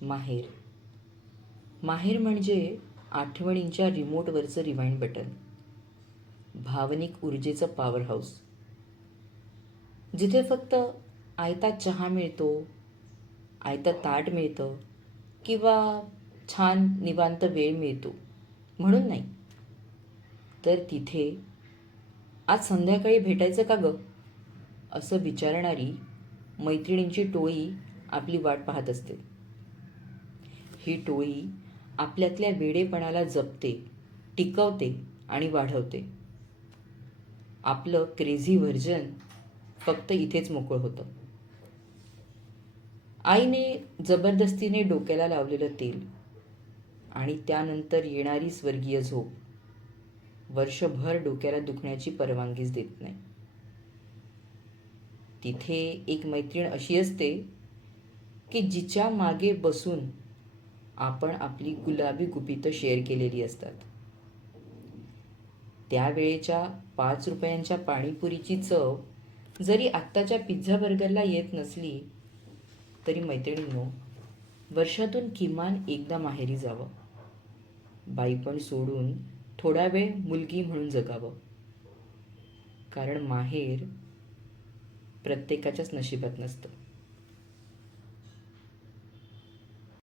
माहेर. माहेर म्हणजे आठवणींच्या रिमोटवरचं रिवाइंड बटन, भावनिक ऊर्जेचं पॉवर हाऊस, जिथे फक्त आयता चहा मिळतो, आयतं ताट मिळतं किंवा छान निवांत वेळ मिळतो म्हणून नाही, तर तिथे आज संध्याकाळी भेटायचं का गं असं विचारणारी मैत्रिणींची टोळी आपली वाट पाहत असते. ही टोळी आपल्यातल्या वेडेपणाला जपते, टिकवते आणि वाढवते. आपलं क्रेझी व्हर्जन फक्त इथेच मोकळं होतं. आईने जबरदस्तीने डोक्याला लावलेलं तेल आणि त्यानंतर येणारी स्वर्गीय झोप वर्षभर डोक्याला दुखण्याची परवानगीच देत नाही. तिथे एक मैत्रीण अशी असते की जिच्या मागे बसून आपण आपली गुलाबी गुपितं शेअर केलेली असतात. त्यावेळेच्या 5 रुपयांच्या पाणीपुरीची चव जरी आत्ताच्या पिझ्झा बर्गरला येत नसली तरी मैत्रिणींनो, वर्षातून किमान एकदा माहेरी जावं. बाईपण सोडून थोडा वेळ मुलगी म्हणून जगावं. कारण माहेर प्रत्येकाच्याच नशिबात नसतं.